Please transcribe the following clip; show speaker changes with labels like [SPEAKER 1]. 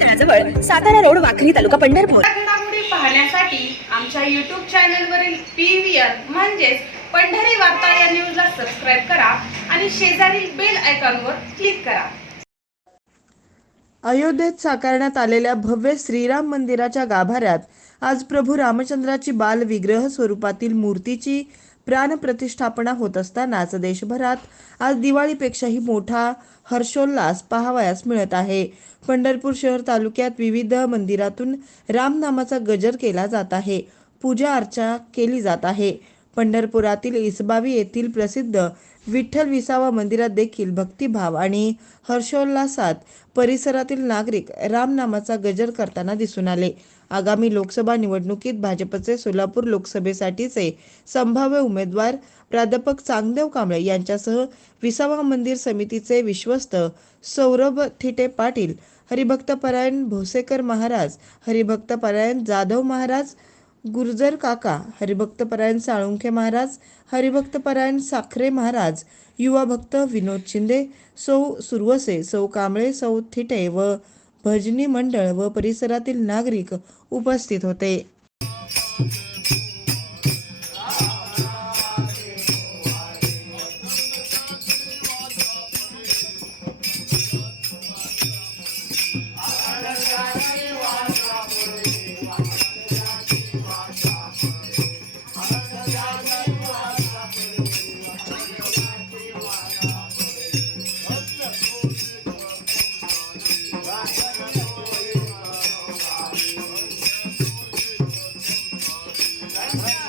[SPEAKER 1] तळाजवळ Satara road Wakhari taluka Pandharpur.
[SPEAKER 2] पाहण्यासाठी आमच्या YouTube चॅनलवरील पी व्ही आर म्हणजेच पंढरी वार्ता या न्यूजला सबस्क्राईब करा आणि शेजारील बेल आयकॉनवर क्लिक करा.
[SPEAKER 3] अयोध्येत साकारण्यात आलेल्या भव्य श्रीराम मंदिराच्या गाभाऱ्यात आज प्रभू रामचंद्राची बाल विग्रह स्वरूपातील मूर्तीची प्राणप्रतिष्ठापना होत असतानाच देशभरात आज दिवाळीपेक्षाही मोठा हर्षोल्लास पाहावयास मिळत आहे. पंढरपूर शहर तालुक्यात विविध मंदिरातून रामनामाचा गजर केला जात आहे. पूजा अर्चा केली जात आहे. पंढरपुरातील इसबावी येथील प्रसिद्ध विठ्ठल विसावा मंदिरात देखील भक्तिभाव आणि हर्षोल्लासात परिसरातील नागरिक रामनामाचा गजर करताना दिसून आले. आगामी लोकसभा निवडणुकीत भाजपचे सोलापूर लोकसभेसाठीचे संभाव्य उमेदवार प्राध्यापक चांगदेव कांबळे यांच्यासह विसावा मंदिर समितीचे विश्वस्त सौरभ थिटे पाटील हरिभक्तपरायण भोसेकर महाराज हरिभक्तपरायण जाधव महाराज गुर्जर काका हरिभक्तपरायण साळुंखे महाराज हरिभक्तपरायण साखरे महाराज युवा भक्त विनोद शिंदे सौ सुरवसे सौ कांबळे सौ थिटे व भजनी मंडळ व परिसरातील नागरिक उपस्थित होते. Yeah.